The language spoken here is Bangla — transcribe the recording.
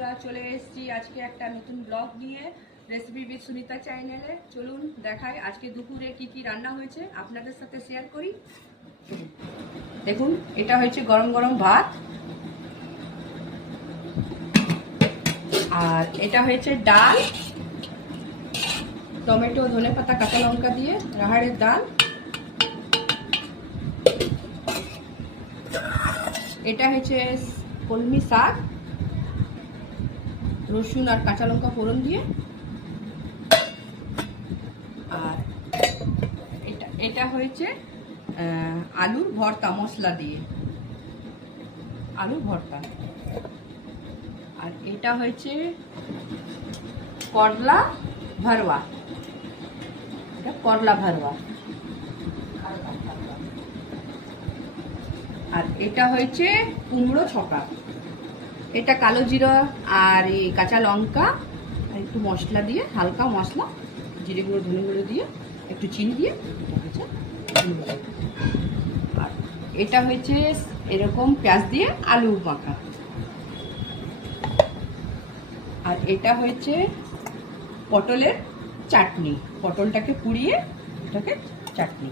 বন্ধুরা, চলে এসেছি আজকে একটা নতুন ব্লগ নিয়ে রেসিপি উইথ সুনিতা চ্যানেলে। চলুন দেখাই আজকে দুপুরে কি কি রান্না হয়েছে, আপনাদের সাথে শেয়ার করি। দেখুন, এটা হয়েছে গরম গরম ভাত, আর এটা হয়েছে ডাল, টমেটো, ধনেপাতা, কাঁচা লঙ্কা দিয়ে রাহাড়ের ডাল। এটা হয়েছে কলমি শাক, রসুন আর কাঁচা লঙ্কা ফোড়ন দিয়ে। আর এটা হয়েছে আলুর ভর্তা, মশলা দিয়ে আলুর ভর্তা। আর এটা হয়েছে করলা ভরওয়া, এটা করলা ভরওয়া। আর এটা হয়েছে কুমড়ো ছকা। এটা কালো জিরা আর এই কাঁচা লঙ্কা আর একটু মশলা দিয়ে, হালকা মশলা, জিরে গুঁড়ো, ধনে গুঁড়ো দিয়ে, একটু চিনি দিয়ে। আর এটা হয়েছে এরকম পেঁয়াজ দিয়ে আলু মাখা। আর এটা হয়েছে পটলের চাটনি, পটলটাকে পুড়িয়ে এটাকে চাটনি।